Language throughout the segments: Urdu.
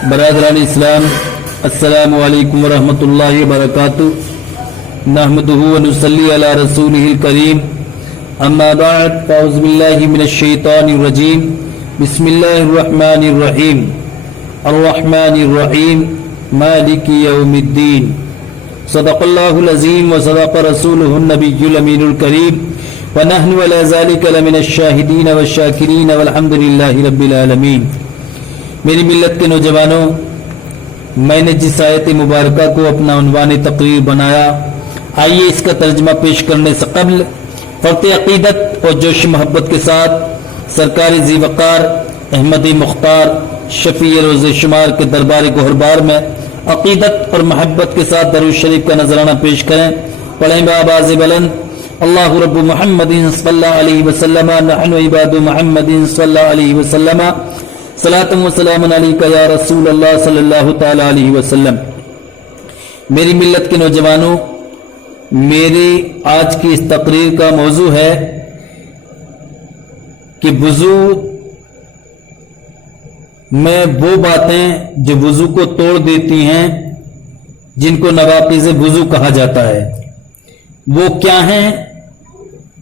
برادران اسلام السلام علیکم ورحمۃ اللہ وبرکاتہ نحمدہ ونصلی علی رسولہ الکریم اما بعد فاعوذ باللہ من الشیطان الرجیم بسم اللہ الرحمن الرحیم الرحمن الرحیم مالک یوم الدین صدق اللہ العظیم وصدق رسولہ النبی الامین الکریم ونحن علی ذلک لمن الشاہدین والشاکرین والحمد للہ رب العالمین۔ میری ملت کے نوجوانوں، میں نے جس آیت مبارکہ کو اپنا عنوان تقریر بنایا، آئیے اس کا ترجمہ پیش کرنے سے قبل فرط عقیدت اور جوش محبت کے ساتھ سرکار ذی وقار احمد مختار شفیع روز شمار کے دربار گہربار میں عقیدت اور محبت کے ساتھ درود شریف کا نذرانہ پیش کریں۔ پڑھیں بآواز بلند: اللہ رب محمد صلی اللہ علیہ وسلم نحن عباد محمد صلی اللہ علیہ وسلم صلاۃ و سلام علیک یا رسول اللہ صلی اللہ تعالی علیہ وسلم۔ میری ملت کے نوجوانوں، میری آج کی اس تقریر کا موضوع ہے کہ وضو میں وہ باتیں جو وضو کو توڑ دیتی ہیں، جن کو نواقض وضو کہا جاتا ہے، وہ کیا ہیں،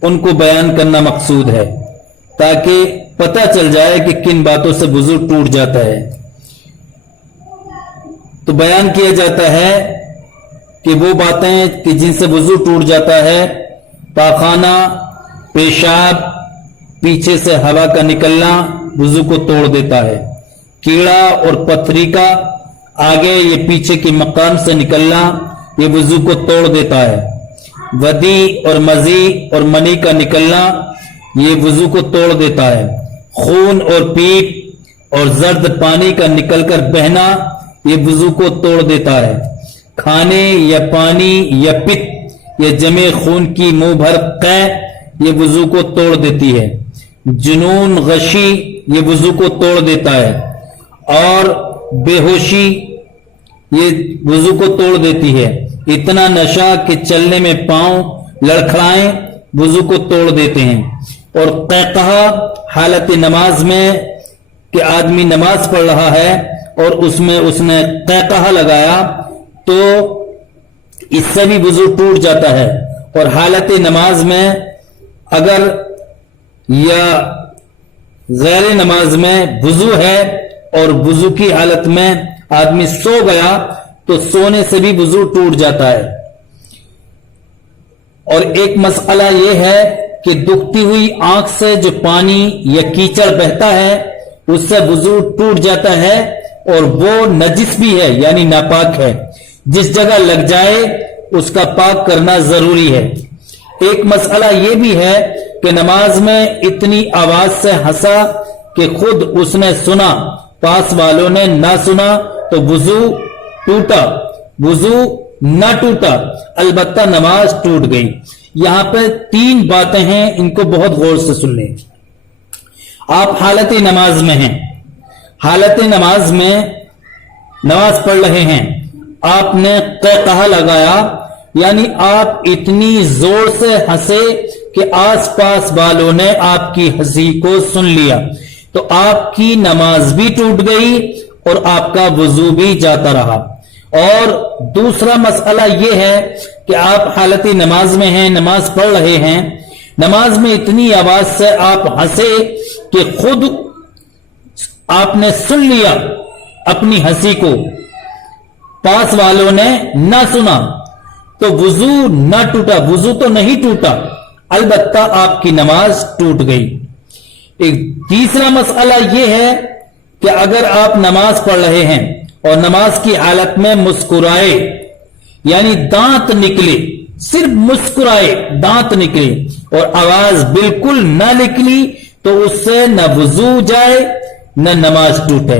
ان کو بیان کرنا مقصود ہے تاکہ پتہ چل جائے کہ کن باتوں سے وضو ٹوٹ جاتا ہے۔ تو بیان کیا جاتا ہے کہ وہ باتیں کہ جن سے وضو ٹوٹ جاتا ہے: پاخانہ، پیشاب، پیچھے سے ہوا کا نکلنا وضو کو توڑ دیتا ہے، کیڑا اور پتھری کا آگے یا پیچھے کے مقام سے نکلنا یہ وضو کو توڑ دیتا ہے، ودی اور مزی اور منی کا نکلنا یہ وضو کو توڑ دیتا ہے، خون اور پیپ اور زرد پانی کا نکل کر بہنا یہ وضو کو توڑ دیتا ہے، کھانے یا پانی یا پت یا جمع خون کی منہ بھر قے یہ وضو کو توڑ دیتی ہے، جنون غشی یہ وضو کو توڑ دیتا ہے، اور بے ہوشی یہ وضو کو توڑ دیتی ہے، اتنا نشہ کہ چلنے میں پاؤں لڑکھڑائیں وضو کو توڑ دیتے ہیں، اور قہقہا حالت نماز میں کہ آدمی نماز پڑھ رہا ہے اور اس میں اس نے قہقہا لگایا تو اس سے بھی وضو ٹوٹ جاتا ہے، اور حالت نماز میں اگر یا غیر نماز میں وضو ہے اور وضو کی حالت میں آدمی سو گیا تو سونے سے بھی وضو ٹوٹ جاتا ہے۔ اور ایک مسئلہ یہ ہے کہ دکھتی ہوئی آنکھ سے جو پانی یا کیچڑ بہتا ہے اس سے وضو ٹوٹ جاتا ہے، اور وہ نجس بھی ہے یعنی ناپاک ہے، جس جگہ لگ جائے اس کا پاک کرنا ضروری ہے۔ ایک مسئلہ یہ بھی ہے کہ نماز میں اتنی آواز سے ہنسا کہ خود اس نے سنا، پاس والوں نے نہ سنا تو وضو ٹوٹا، وضو نہ ٹوٹا، البتہ نماز ٹوٹ گئی۔ یہاں پہ 3 باتیں ہیں، ان کو بہت غور سے سن لیں۔ آپ حالت نماز میں ہیں، حالت نماز میں نماز پڑھ رہے ہیں، آپ نے قہقہا لگایا یعنی آپ اتنی زور سے ہنسے کہ آس پاس والوں نے آپ کی ہنسی کو سن لیا، تو آپ کی نماز بھی ٹوٹ گئی اور آپ کا وضو بھی جاتا رہا۔ اور دوسرا مسئلہ یہ ہے کہ آپ حالت نماز میں ہیں، نماز پڑھ رہے ہیں، نماز میں اتنی آواز سے آپ ہنسے کہ خود آپ نے سن لیا اپنی ہنسی کو، پاس والوں نے نہ سنا، تو وضو نہ ٹوٹا، وضو تو نہیں ٹوٹا، البتہ آپ کی نماز ٹوٹ گئی۔ ایک تیسرا مسئلہ یہ ہے کہ اگر آپ نماز پڑھ رہے ہیں اور نماز کی حالت میں مسکرائے یعنی دانت نکلے، صرف مسکرائے دانت نکلے اور آواز بالکل نہ نکلی، تو اس سے نہ وضو جائے نہ نماز ٹوٹے۔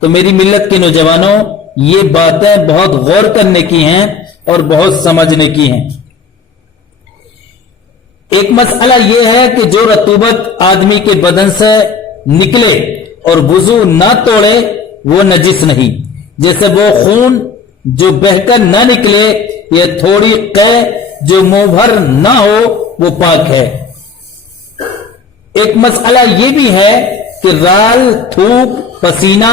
تو میری ملت کے نوجوانوں، یہ باتیں بہت غور کرنے کی ہیں اور بہت سمجھنے کی ہیں۔ ایک مسئلہ یہ ہے کہ جو رطوبت آدمی کے بدن سے نکلے اور وضو نہ توڑے وہ نجس نہیں، جیسے وہ خون جو بہ کر نہ نکلے یا تھوڑی قے جو منہ بھر نہ ہو وہ پاک ہے۔ ایک مسئلہ یہ بھی ہے کہ رال، تھوک، پسینہ